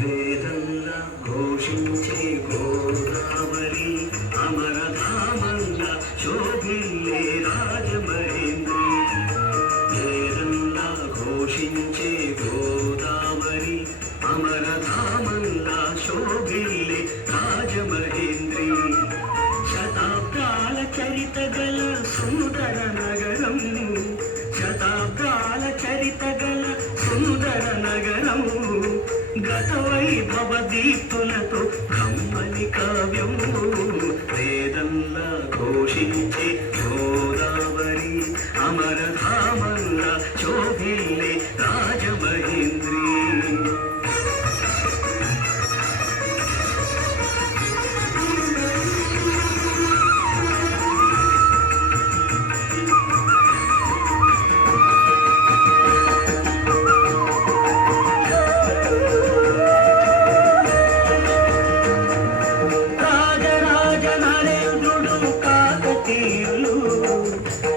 వేదంగా ఘోషించే గోదావరి అమరధామంగా శోభిల్లే రాజమహేంద్రి. వేదంగా ఘోషించే గోదావరి అమరధామంగా శోభిల్లే రాజమహేంద్రి. శతాబ్దాల చరిత గల సుందర నగరం, శతాబ్దాల చరిత గల సుందర నగరం, గత వైభవ దీప్తులతో కమ్మని కావ్యం. వేదంలా ఘోషించే గోదావరి అమరధామంగా శోభిల్లే రాజమహేంద్రి.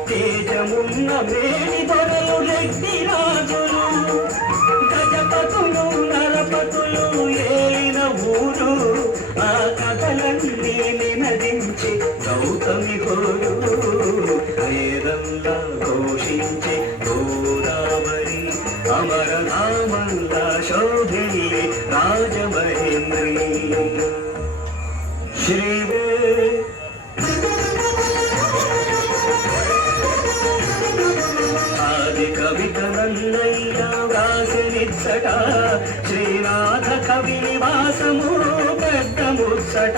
తేజమున్న మేడి దొరలు రెడ్డి రాజులు, గజపతులు నరపతులు ఏలిన ఊరు. ఆ కథలన్నీ నినదించి గౌతమి హోరు. వేదంలా ఘోషించే గోదావరి అమరధామంగా శోభిల్లే రాజమహేంద్రి. శ్రీవే కవిత నన్నయ్య వ్రాసినిచ్చట, శ్రీనాథ కవి నివాసము పెద్ద ముచ్చట.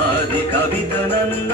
ఆది కవిత నన్న